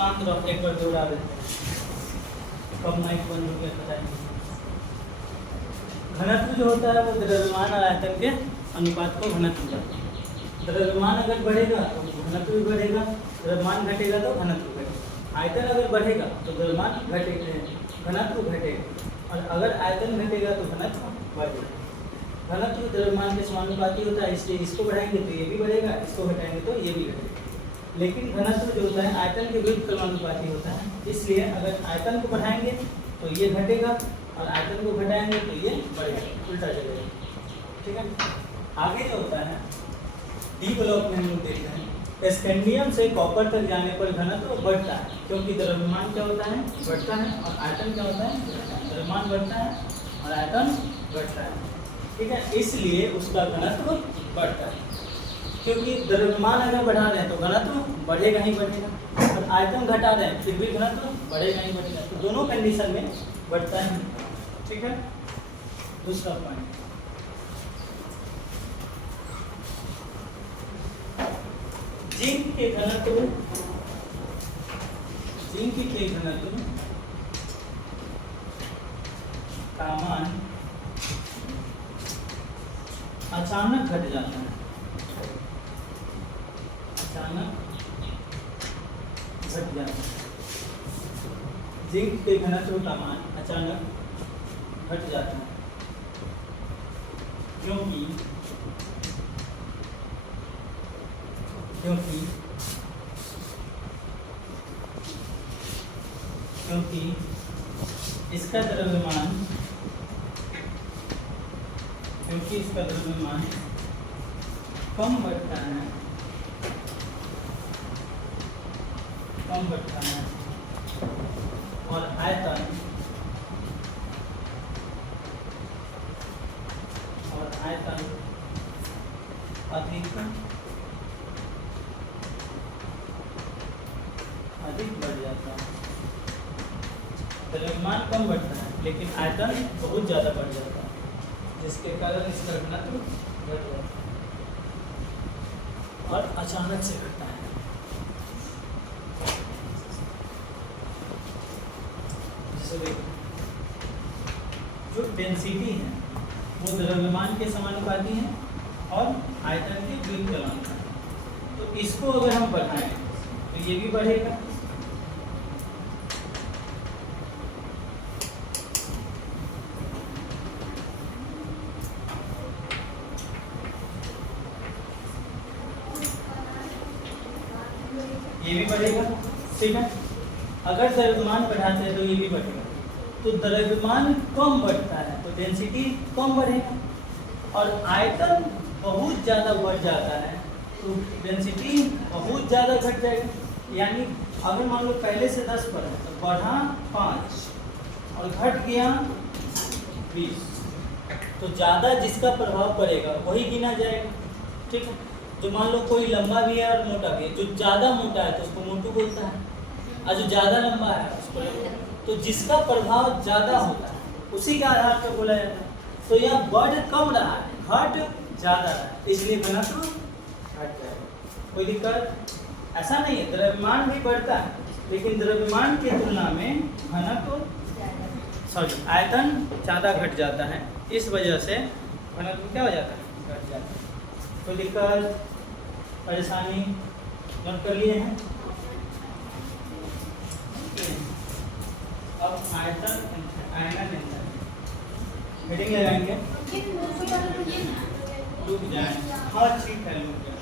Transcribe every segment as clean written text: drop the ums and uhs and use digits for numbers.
शांत रहो, एक बार दोहरा देते हैं। कब माइक बंद हो गया पता नहीं। घनत्व जो होता है वो द्रव्यमान और आयतन के अनुपात को घनत्व कहते हैं। द्रव्यमान अगर बढ़ेगा तो घनत्व भी बढ़ेगा, द्रव्यमान घटेगा तो घनत्व घटेगा। आयतन अगर बढ़ेगा तो द्रव्यमान घटेगा, घनत्व घटेगा, और अगर आयतन घटेगा तो घनत्व बढ़ेगा। घनत्व द्रव्यमान के समानुपाती होता है, इसलिए इसको बढ़ाएंगे तो ये भी बढ़ेगा, इसको घटाएंगे तो ये भी घटेगा। लेकिन घनत्व जो होता है आयतन के विरुद्ध समानुपाती होता है, इसलिए अगर आयतन को बढ़ाएंगे तो ये घटेगा और आयतन को घटाएंगे तो ये बढ़ेगा, उल्टा चलेगा। ठीक है। आगे जो होता है डी ब्लॉक में हम लोग देखते हैं, स्कैंडियम से कॉपर तक जाने पर घनत्व बढ़ता है, क्योंकि द्रव्यमान क्या होता है, बढ़ता है, और आयतन क्या होता है, द्रव्यमान बढ़ता है और आयतन बढ़ता है। ठीक है, इसलिए उसका घनत्व बढ़ता है, क्योंकि द्रव्यमान अगर बढ़ा रहे हैं तो घनत्व बढ़ेगा ही बढ़ेगा, और आयतन घटा रहे हैं फिर भी घनत्व बढ़ेगा ही बढ़ेगा, तो दोनों कंडीशन में बढ़ता है। ठीक है। दूसरा पॉइंट, जिंक के घनत्व, जिंक के घनत्व का मान अचानक घट जाता है, अचानक घट जाता है। जिंक के घनत्व का मान अचानक घट जाता है, क्योंकि इसका द्रव्यमान कम बढ़ता है, और आयतन अधिक बढ़ जाता है। द्रव्यमान कम बढ़ता है लेकिन आयतन बहुत ज़्यादा बढ़ जाता है, जिसके कारण इसका घनत्व घट जाता है और अचानक से घटता है। जो डेंसिटी है वो द्रव्यमान के समानुपाती है और आयतन के विरुद्ध समानुपाती, तो इसको अगर हम बढ़ाएं तो ये भी बढ़ेगा, ये भी बढ़ेगा। ठीक है। अगर द्रव्यमान बढ़ाते हैं तो ये भी बढ़ेगा, तो द्रव्यमान कम बढ़ता है तो डेंसिटी कम बढ़ेगा, और आयतन बहुत ज़्यादा बढ़ जाता है तो डेंसिटी बहुत ज़्यादा घट जाएगी। यानी अगर मान लो पहले से 10 पर है तो बढ़ा 5 और घट गया 20, तो ज़्यादा जिसका प्रभाव पड़ेगा वही गिना जाएगा। ठीक है। जो मान लो कोई लंबा भी है और मोटा भी है, जो ज़्यादा मोटा है तो उसको मोटू बोलता है, और जो ज़्यादा लंबा है उसको लंबा, तो जिसका प्रभाव ज़्यादा होता है उसी के आधार पर बोला जाता है। तो यह बढ़ कम रहा है, घट ज़्यादा रहा है, इसलिए घनत्व घट जाएगा। कोई दिक्कत ऐसा नहीं है, द्रव्यमान भी बढ़ता है लेकिन द्रव्यमान की तुलना में घनत्व आयतन ज़्यादा घट जाता है, इस वजह से घनत्व क्या हो जाता है, घट जाता है। कोई दिक्कत परेशानी नोट कर लिए हैं। अब आयतन हेडिंग लगाएंगे, रुक जाए, हाँ ठीक है रुक जाए,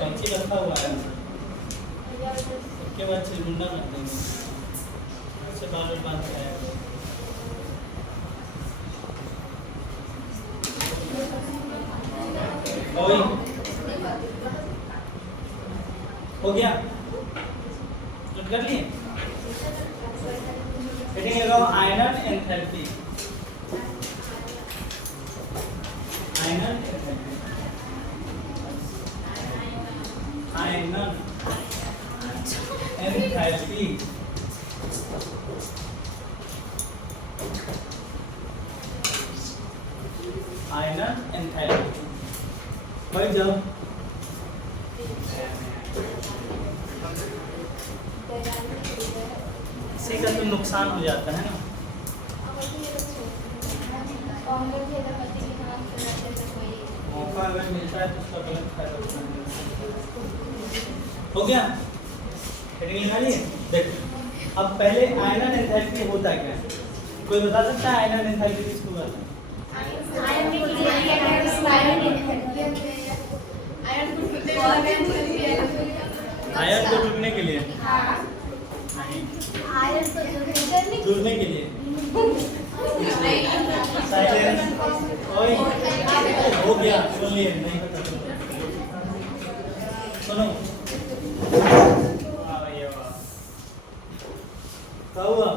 कंची रखा हुआ है, उसके बाद चिलमुंडा रख देंगे, उससे बाल बांध के आएगा। हो गया, नोट कर लिए। हेडिंग लगाओ आयरन एंथैल्पी, आयरन एंथैल्पी। आयनन एंथैल्पी। भाई जब इसी का तो नुकसान हो जाता है ना। मौका अगर मिलता है तो उसका गलत फायदा उठाना। हो गया, हेडिंग लगा लिए। देखो अब पहले आयनन एंथैल्पी होता क्या है, कोई बता सकता है आयनन एंथैल्पी किसको कहते हैं? आयन को टूटने के लिए, जुड़ने के लिए। साइलेंस। ओए हो गया, सुन लिए नहीं पता। सुनो क्या हुआ?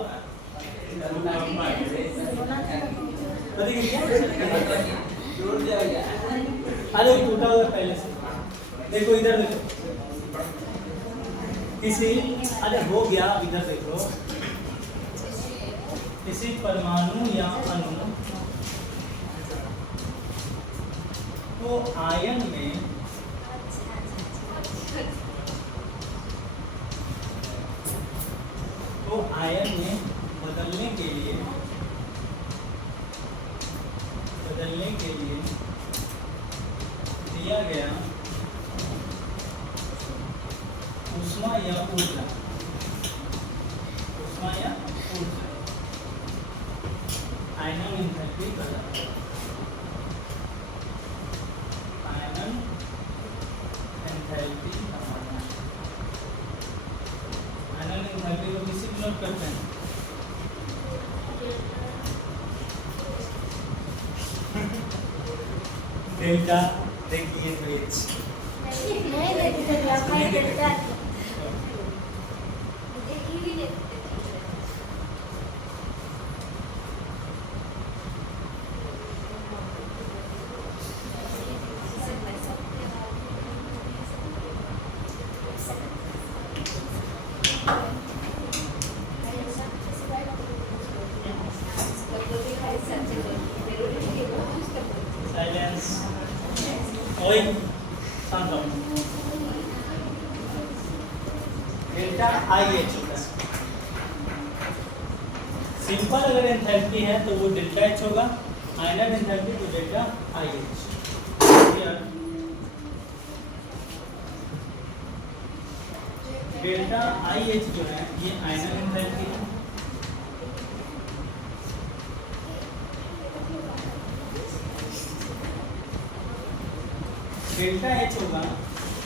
अरे टूटा हुआ पहले से। देखो इधर देखो, किसी, अरे हो गया, इधर देखो, किसी परमाणु या अणु को आयन में बदलने के लिए दिया गया ऊष्मा या ऊर्जा आयनन एंथैल्पी कहलाता है। आयनन एंथैल्पी कहलाता है। आयनन एंथैल्पी को किसी नोट करते हैं? डेल्टा देखिए तो साइलेंस। ओए शांत हो। डेल्टा आई एच होगा। सिंपल अगर एंथैल्पी है तो वो डेल्टा एच होगा, आयनन एंथैल्पी तो delta I H. Delta I H जो है ये आयनन एंथैल्पी है। डेल्टा एच होगा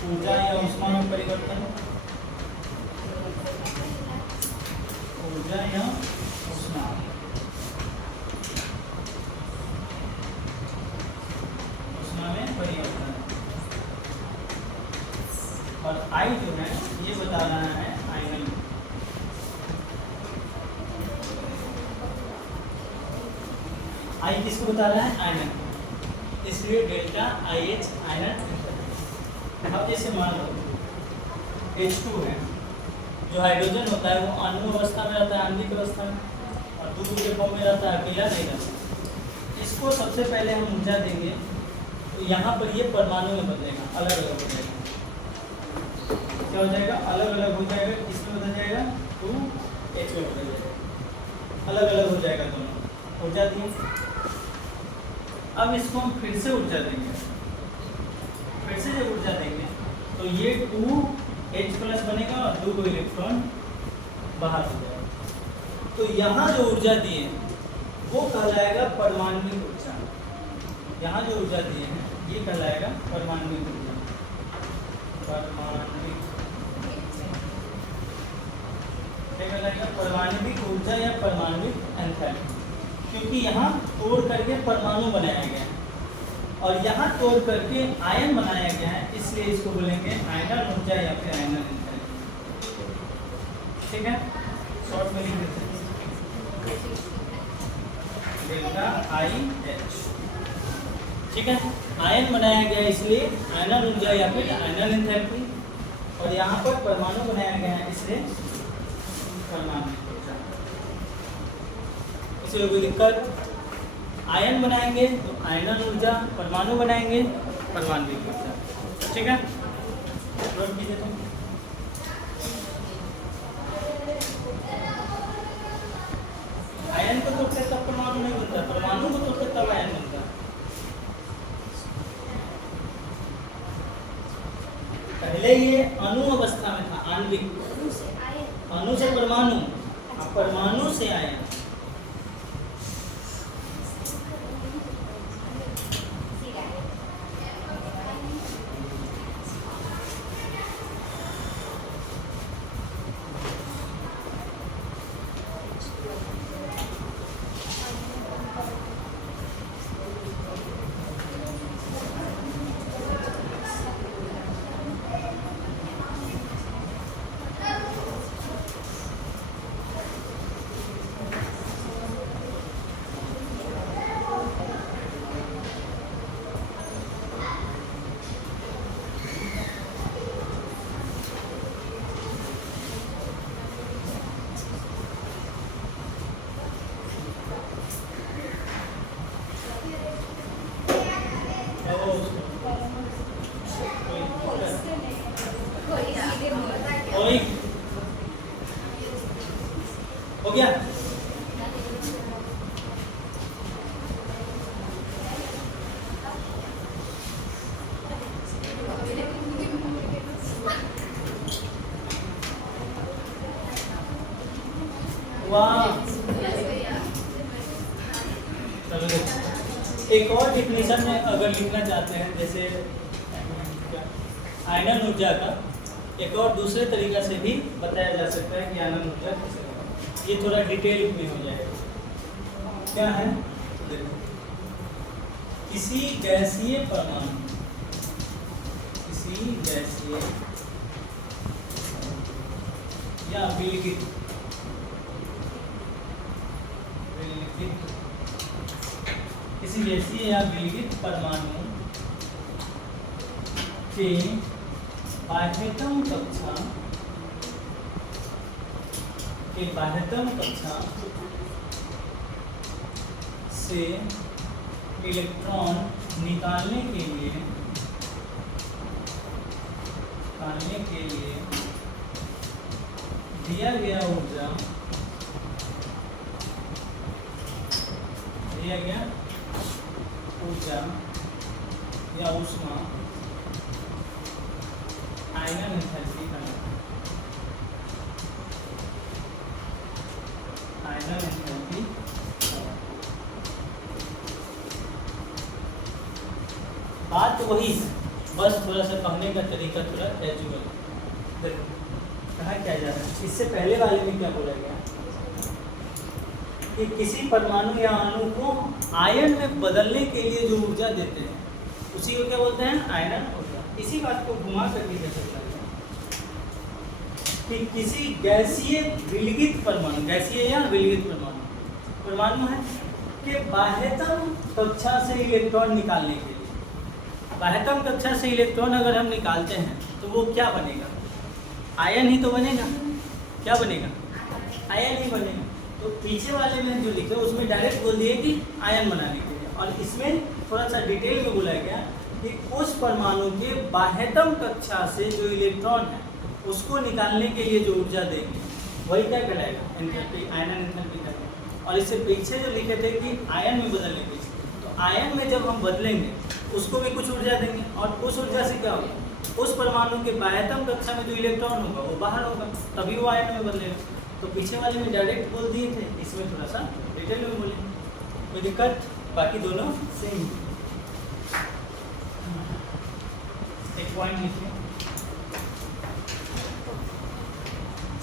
ऊर्जा या ऊष्मा में परिवर्तन, ऊर्जा या ऊष्मा, में परिवर्तन। और आई जो है ये बता रहा है आयनन, आई किसको बता रहा है? आयनन, इसलिए डेल्टा आई एच आयनन। अब जैसे मान लो H2 है, जो हाइड्रोजन होता है वो अणु अवस्था में रहता है, आणविक अवस्था में, और दूध के फॉर्म में रहता है, अकेला नहीं रहता। इसको सबसे पहले हम ऊर्जा देंगे तो यहाँ पर ये परमाणु में बदलेगा, अलग अलग हो जाएगा। क्या हो जाएगा? अलग अलग हो जाएगा। किसमें बदल जाएगा? 2H में बदल जाएगा, अलग अलग हो जाएगा दोनों। ऊर्जा दिए, अब इसको हम फिर से ऊर्जा देंगे। फिर से जब ऊर्जा देंगे तो ये 2H प्लस बनेगा और 2 इलेक्ट्रॉन बाहर हो जाएगा। तो यहाँ जो ऊर्जा दिए वो कहलाएगा परमाणविक ऊर्जा। यहाँ जो ऊर्जा दिए हैं ये कहलाएगा परमाणविक ऊर्जा। परमाणविक क्या कहलाएगा? परमाणविक ऊर्जा या परमाणविक एंथैल्पी, क्योंकि यहाँ तोड़ करके परमाणु बनाया गया है और यहाँ तोड़ करके आयन बनाया गया है, इसलिए इसको बोलेंगे आयनन ऊर्जा या फिर आयनन एंथैल्पी। ठीक है, शॉर्ट में लिख देते हैं डेल्टा आई एच। ठीक है, आयन बनाया गया इसलिए आयनन ऊर्जा या फिर आयनन एंथैल्पी, और यहाँ पर परमाणु बनाया गया है इसलिए परमाणु ऊर्जा। इसमें कोई दिक्कत। आयन बनाएंगे तो आयनन ऊर्जा, परमाणु बनाएंगे परमाणविक ऊर्जा। ठीक है, नोट कीजिए। तो आयन को तोड़ते तब परमाणु नहीं बनता, परमाणु को तोड़ते तब आयन बनता। पहले ये अणु अवस्था में था, आणविक, अणु से परमाणु, परमाणु से आयन। हो गया। वाह, चलो एक और डिफिनेशन में अगर लिखना चाहते हैं, जैसे आयनन ऊर्जा का एक और दूसरे तरीका से भी बताया जा सकता है कि आयनन ऊर्जा कैसे होगा। ये थोड़ा डिटेल में हो जाएगा। क्या है, देखो, किसी गैसीय परमाणु, किसी गैसीय या विलगित किसी गैसीय या विलगित परमाणु के बाह्यतम कक्षा से इलेक्ट्रॉन निकालने के लिए दिया गया ऊर्जा या ऊष्मा आयनन एंथैल्पी का आयनन एंथैल्पी। बात वही है, बस थोड़ा सा कहने का तरीका थोड़ा कैजुअल। देखो कहा क्या जा रहा है, इससे पहले वाले में क्या बोला गया कि किसी परमाणु या अणु को आयन में बदलने के लिए जो ऊर्जा देते हैं उसी को क्या बोलते हैं, आयनन ऊर्जा। इसी बात को घुमा कर भी कह सकता है कि किसी गैसीय विलगित परमाणु, गैसीय या विलगित परमाणु है कि बाह्यतम कक्षा से इलेक्ट्रॉन निकालने के लिए, बाह्यतम कक्षा से इलेक्ट्रॉन अगर हम निकालते हैं तो वो क्या बनेगा, आयन ही तो बनेगा। क्या बनेगा, आयन ही बनेगा। तो पीछे वाले में जो लिखे उसमें डायरेक्ट बोल दिए कि आयन बनाने के लिए, और इसमें थोड़ा सा डिटेल में बोला गया कि उस परमाणु के बाह्यतम कक्षा से जो इलेक्ट्रॉन है उसको निकालने के लिए जो ऊर्जा देंगे वही क्या कहलाएगा, एंथैल्पी, आयनन एंथैल्पी कहलाएगा। और इससे पीछे जो लिखे थे कि आयन में बदलने के लिए, तो आयन में जब हम बदलेंगे उसको भी कुछ ऊर्जा देंगे, और उस ऊर्जा से क्या होगा, उस परमाणु के बाह्यतम कक्षा में जो इलेक्ट्रॉन होगा वो बाहर होगा, तभी वो आयन में बदलेगा। तो पीछे वाले में डायरेक्ट बोल दिए थे, इसमें थोड़ा सा डिटेल में बोले, कोई दिक्कत, बाकी दोनों सेम। एक पॉइंट लिखिए,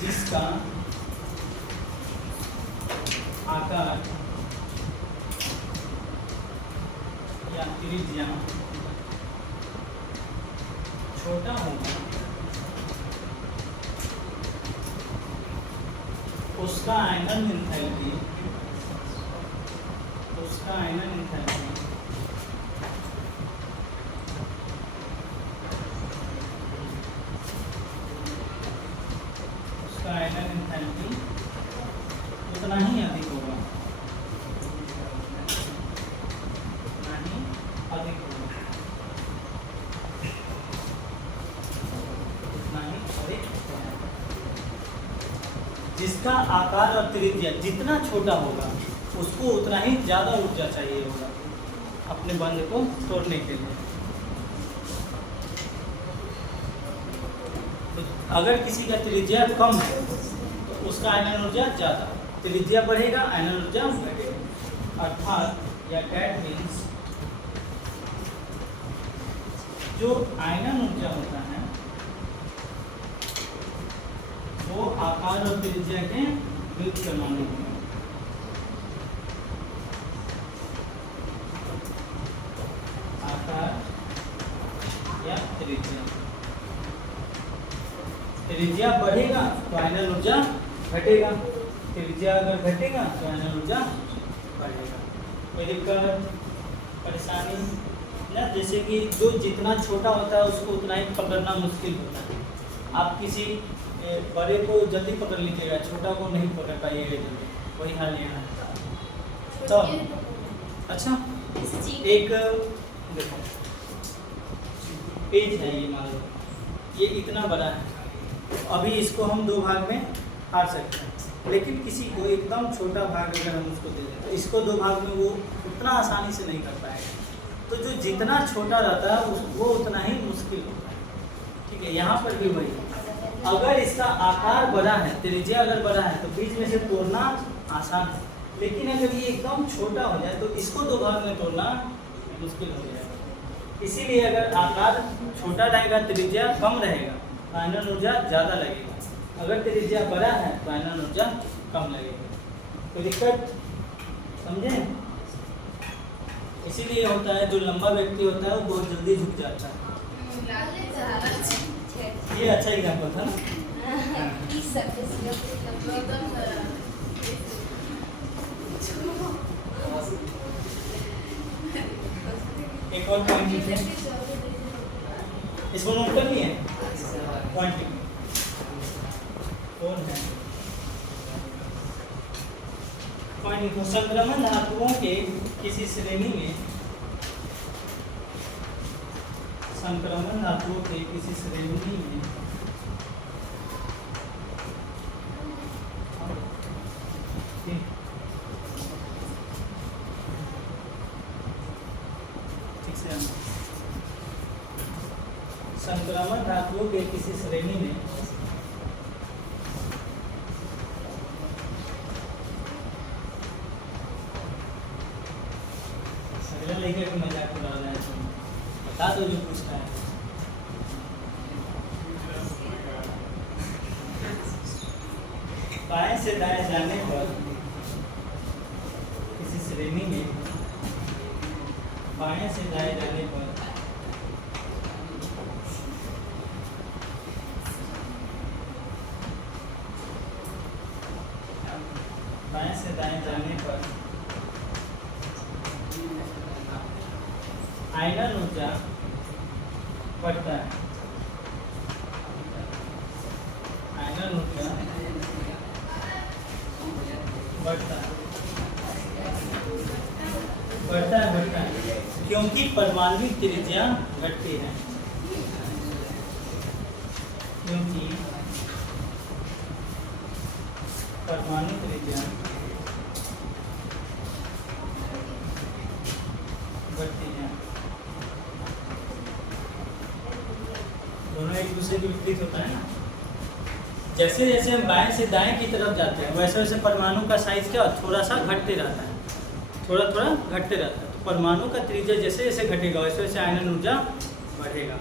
जिसका आकार या त्रिज्या छोटा होगा उसका आयनन एंथैल्पी उतना ही अधिक होगा। इसका आकार और त्रिज्या जितना छोटा होगा उसको उतना ही ज़्यादा ऊर्जा चाहिए होगा अपने बंध को तोड़ने के लिए। तो अगर किसी का त्रिज्या कम है तो उसका आयनन ऊर्जा ज़्यादा, त्रिज्या बढ़ेगा आयनन ऊर्जा घटेगा। अर्थात या डेट मीन्स जो आयनन ऊर्जा होता है वो आकार और त्रिज्या के विरुद्ध समान होगा। आकार या त्रिज्या बढ़ेगा तो आयनन ऊर्जा घटेगा, त्रिज्या अगर घटेगा तो आयनन ऊर्जा बढ़ेगा। कोई दिक्कत परेशानी ना? जैसे कि जो जितना छोटा होता है उसको उतना ही पकड़ना मुश्किल होता है। आप किसी बड़े को जल्दी पकड़ लीजिएगा, छोटा को नहीं पकड़ पाइएगा जल्दी, वही हाल यहाँ है। तो अच्छा एक देखो पेज है, ये मान लो ये इतना बड़ा है, अभी इसको हम दो भाग में काट सकते हैं, लेकिन किसी को एकदम छोटा भाग अगर हम उसको दे दें तो इसको दो भाग में वो उतना आसानी से नहीं कर पाएगा। तो जो जितना छोटा रहता है वो उतना ही मुश्किल होता है। ठीक है, यहाँ पर भी वही, अगर इसका आकार बड़ा है, त्रिज्या अगर बड़ा है तो बीच में से तोड़ना आसान है, लेकिन अगर ये एकदम छोटा हो जाए तो इसको दो भाग में तोड़ना मुश्किल हो जाएगा। इसीलिए अगर आकार छोटा रहेगा, त्रिज्या कम रहेगा तो आयनन ऊर्जा ज़्यादा लगेगा, अगर त्रिज्या बड़ा है तो आयनन ऊर्जा कम लगेगा। कोई दिक्कत समझे? इसीलिए होता है जो लंबा व्यक्ति होता है वो बहुत जल्दी झुक जाता है। ये अच्छा एग्जाम्पल था ना? एक और पॉइंट है, इसको नोट कर लिए पॉइंट कौन है? पॉइंट संक्रमण धातुओं के किसी श्रेणी में, संक्रमण धातुओं के किसी श्रेणी में संक्रमण धातुओं के किसी श्रेणी में अगला लेकर के मजाक उड़ा रहा है, बता दो जो पूछता है। बाएं से दाएं जाने पर किसी श्रेणी में, बाएं से दाएं जाने पर बाएं से दाएं जाने पर आयनन ऊर्जा बढ़ता है, आयनन ऊर्जा बढ़ता है, बढ़ता है क्योंकि परमाणु त्रिज्या घटती है, क्योंकि परमाणु त्रिज्या बढ़ती है। दोनों एक दूसरे के विपरीत होता है ना। जैसे जैसे हम बाएं से दाएं की तरफ जाते हैं वैसे वैसे परमाणु का साइज क्या थोड़ा सा घटते रहता है, थोड़ा थोड़ा घटते रहता है। तो परमाणु का त्रिज्या जैसे जैसे घटेगा वैसे वैसे आयनन ऊर्जा बढ़ेगा।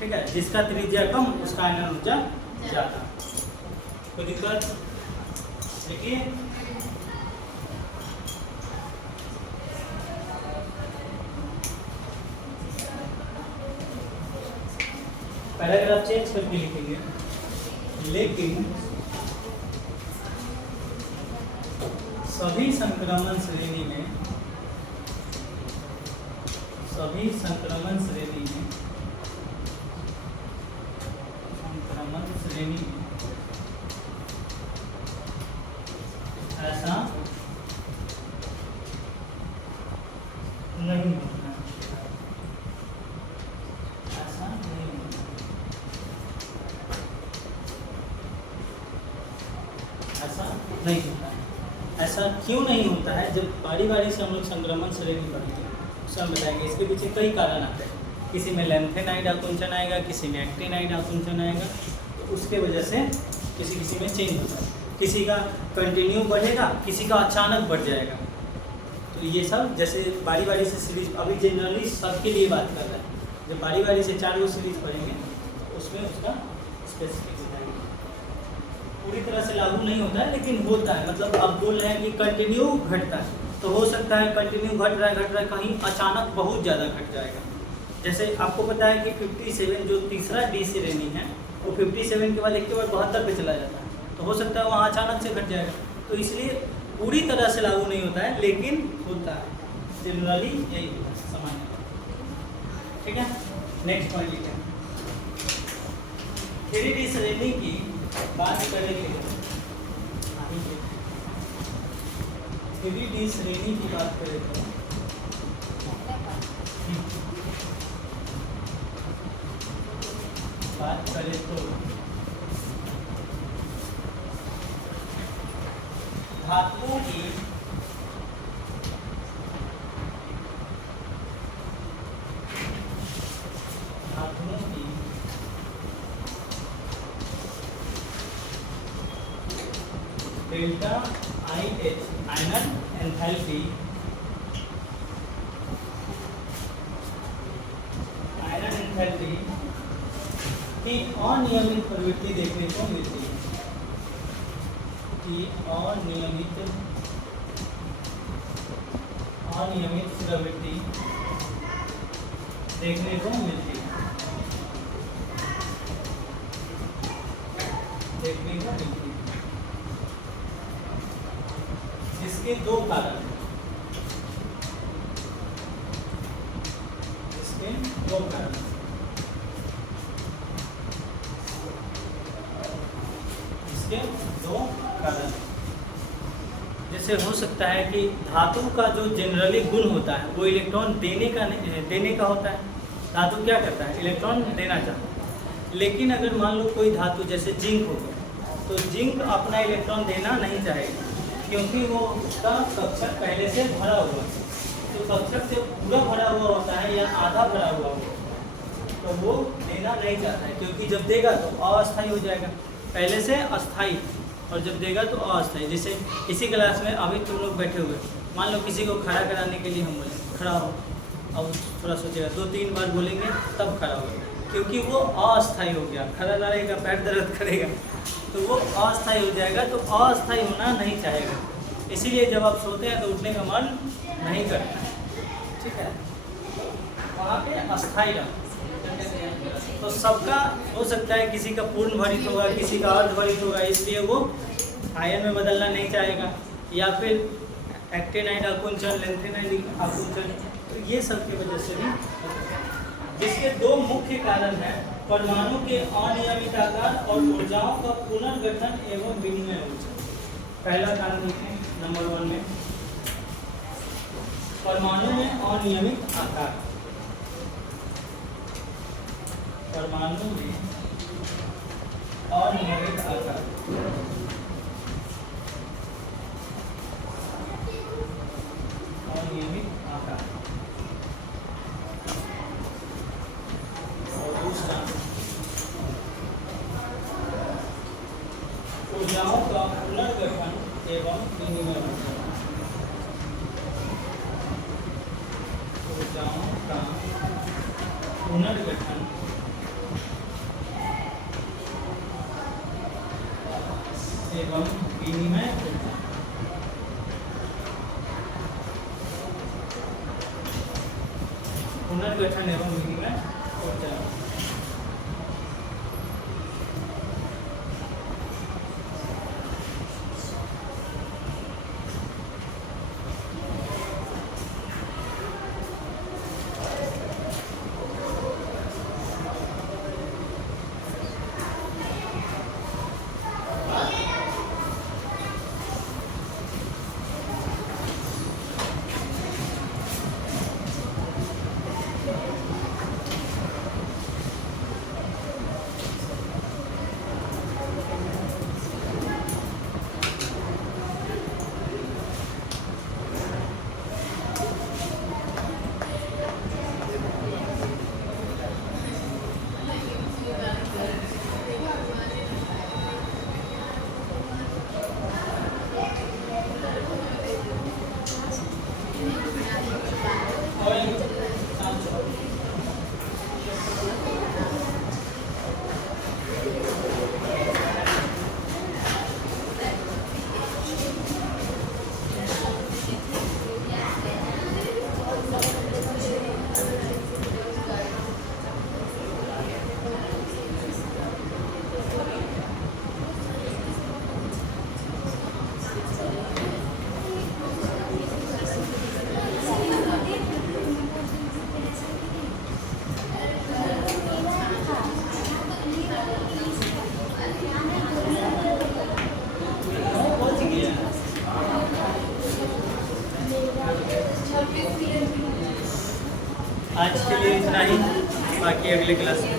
ठीक है, जिसका त्रिज्या कम उसका आयनन ऊर्जा ज़्यादा। कोई दिक्कत? देखिए पैराग्राफ चेंज करके लिखेंगे, लेकिन सभी संक्रमण श्रेणी में, सभी संक्रमण श्रेणी में, संक्रमण श्रेणी में ऐसा नहीं होता, ऐसा नहीं होता, ऐसा क्यों नहीं होता है? जब बारी बारी से हम लोग संक्रमण श्रेणी पढ़ते हैं उसमें हम बताएंगे। इसके पीछे कई कारण आते हैं, किसी में लेंथेनाइड आकुंचन आएगा, किसी में एक्टिनाइड आकुंचन आएगा, तो उसके वजह से किसी में चेंज होता है। किसी का कंटिन्यू बढ़ेगा, किसी का अचानक बढ़ जाएगा। तो ये सब जैसे बारी बारी से सीरीज, अभी जनरली सबके लिए बात कर रहे हैं, जब बारी बारी से 4 गो सीरीज पढ़ेंगे तो उसमें उसका स्पेसिफिक बताएंगे। पूरी तरह से लागू नहीं होता है लेकिन होता है। मतलब आप बोल रहे हैं कि कंटिन्यू घटता है, तो हो सकता है कंटिन्यू घट रहा है, कहीं अचानक बहुत ज़्यादा घट जाएगा। जैसे आपको पता है कि 57 जो तीसरा डी श्रेणी है वो 57 के बाद एक के बाद 72 पे चला जाता है, तो हो सकता है वहाँ अचानक से घट जाएगा। तो इसलिए पूरी तरह से लागू नहीं होता है लेकिन होता है, जनरली यही होता है, सामान्य। ठीक है, नेक्स्ट पॉइंट लिखते हैं। 3D श्रेणी की बात करेंगे, 3D श्रेणी की बात करें तो धातुओं की डेल्टा IH आयनन एंथैल्पी की अनियमित प्रवृत्ति देखने को मिलती है, कि अनियमित प्रवृत्ति देखने को मिलती है, जिसके दो कारण हैं। जैसे हो सकता है कि धातु का जो जनरली गुण होता है वो इलेक्ट्रॉन देने का होता है। धातु क्या करता है? इलेक्ट्रॉन देना चाहता है। लेकिन अगर मान लो कोई धातु जैसे जिंक हो गया, तो जिंक अपना इलेक्ट्रॉन देना नहीं चाहेगा क्योंकि वो उसका कक्षक पहले से भरा हुआ है। तो कक्षक से पूरा भरा हुआ होता है या आधा भरा हुआ होता है, तो वो देना नहीं चाहता है, क्योंकि जब देगा तो अस्थायी हो जाएगा, पहले से अस्थायी, और जब देगा तो अस्थायी। जैसे इसी क्लास में अभी तुम लोग बैठे हुए, मान लो किसी को खड़ा कराने के लिए हम बोले खड़ा हो, अब थोड़ा सोचेगा, 2-3 बार बोलेंगे तब खड़ा होगा, क्योंकि वो अस्थायी हो गया, खड़ा ना रहेगा, पैर दर्द करेगा, तो वो अस्थायी हो जाएगा। तो अस्थायी होना नहीं चाहेगा, इसीलिए जब आप सोते हैं तो उठने का मन नहीं करता है। ठीक है, वहाँ पे अस्थायी रहा। तो सबका हो सकता है, किसी का पूर्ण भरित होगा, किसी का अर्ध भरित होगा, इसलिए वो आयन में बदलना नहीं चाहेगा, या फिर एक्टिनाइड आकुंचन, लेंथेनाइड आकुंचन, तो ये सब की वजह से भी। जिसके 2 मुख्य कारण हैं, परमाणु के अनियमित आकार और ऊर्जाओं का पुनर्गठन एवं विनिमय ऊर्जा। पहला कारण देखें नंबर 1 में, परमाणु में अनियमित आकार, परमाणु में अनियमित आकार, और दूसरा ऊर्जाओं का पुनर्गठन एवं विनिमय ऊर्जा, ऊर्जाओं का पुनर्गठन एवं विनिमय ऊर्जा। पुनर्गठन एवं विनिमय ऊर्जा। आज के लिए इतना ही, बाकी अगले क्लास में।